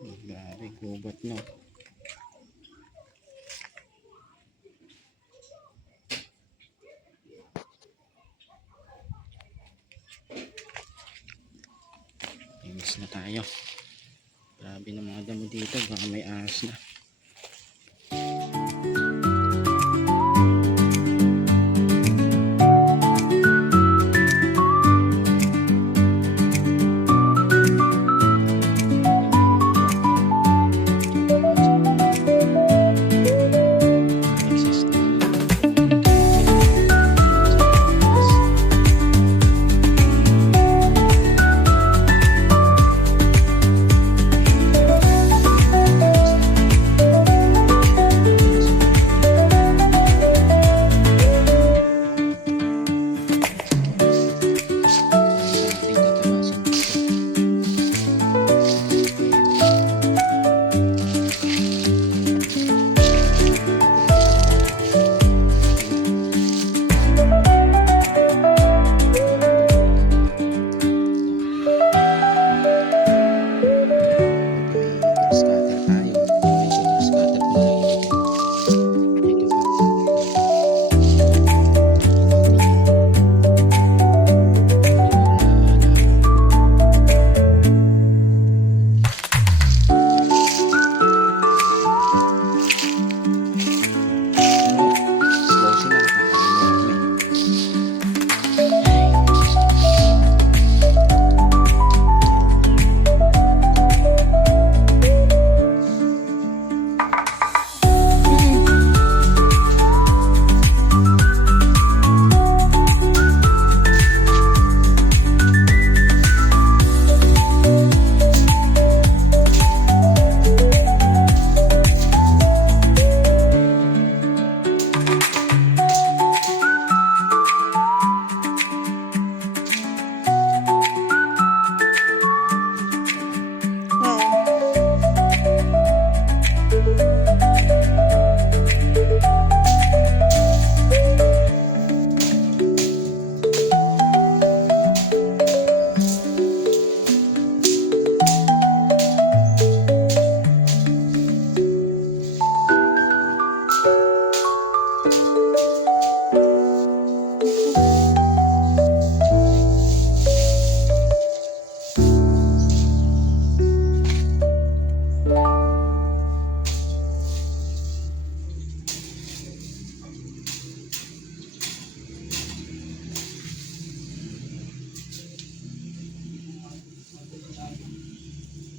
Grabe, gubat no. Inis na tayo. Grabe na mga damo dito. Baka may ahas na.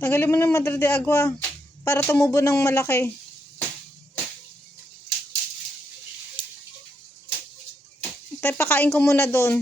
Tanggalin mo ng Madre de Agua para tumubo ng malaki. Tay, pakain ko muna doon.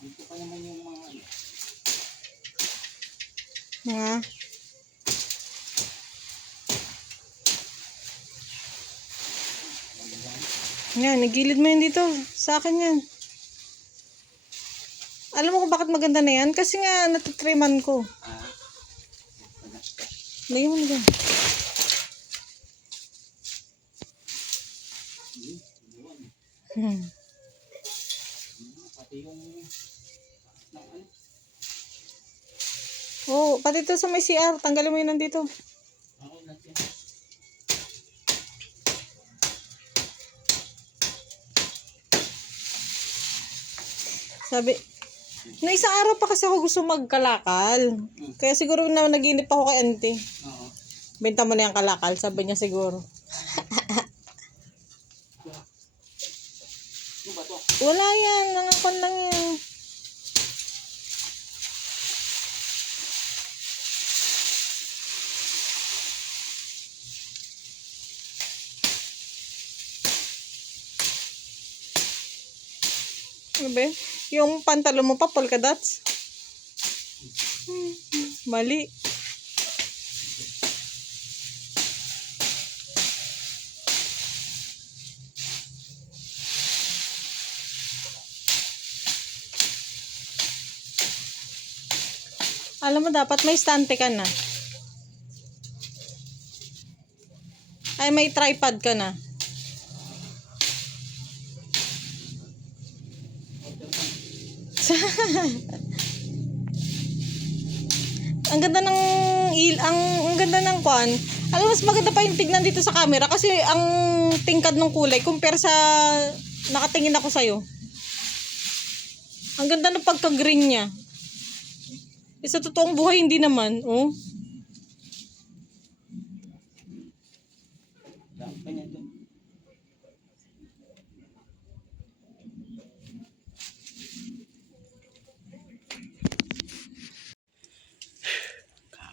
Dito pa naman yung mga Mga yan, nagilid mo yun dito. Sa akin yan. Alam mo kung bakit maganda na yan? Kasi nga natitriman ko. Lagyan mo na dyan. pati yung Oo, pati ito sa may CR. Tanggalin mo yun nandito. ako natin. Sabi, na isang araw pa kasi ako gusto magkalakal. Kaya siguro na naginip ako kay auntie. Oo. Benta mo na yung kalakal, sabi niya siguro. Ano ba to? Wala yan, mga kon lang yan. Ano ba yun? Yung pantalon mo pa, polka dots. Mali. Alam mo, dapat may stante ka na. Ay, may tripod ka na. Ang ganda ng ang ganda ng kwan. Alam mo, mas maganda pa yung tignan dito sa camera kasi ang tingkad ng kulay compare sa nakatingin ako sa'yo. Ang ganda ng pagka-green niya. Sa totoong buhay, hindi naman. Oh.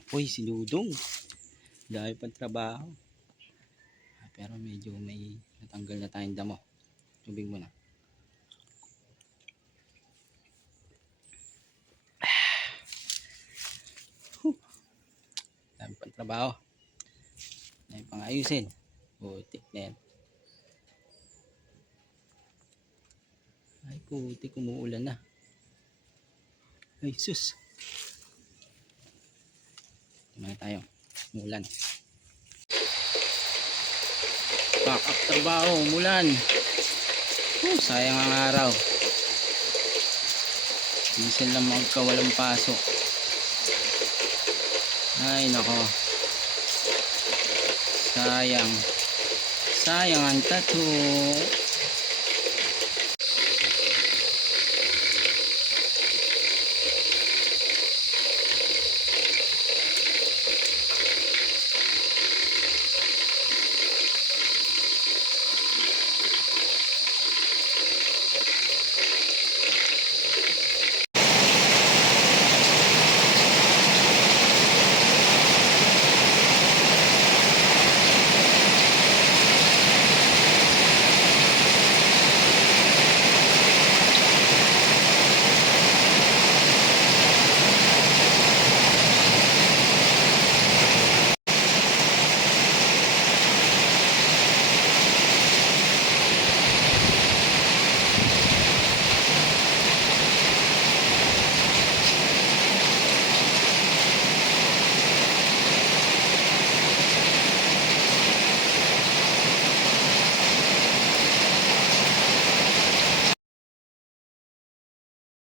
Kapoy, si Dudong. Dahil pang trabaho. Pero medyo may natanggal na tayong damo. Tubig mo na. Dami pang trabaho. Dami pang ayusin. Putik na yan. Ay putik, umuulan na. Ay sus. Tumaya tayo. Umulan. Pakak trabaho, umulan. Sayang ang araw. Minsan lang magkawalang pasok. Ay nako. Sayang. Sayang ang tattoo.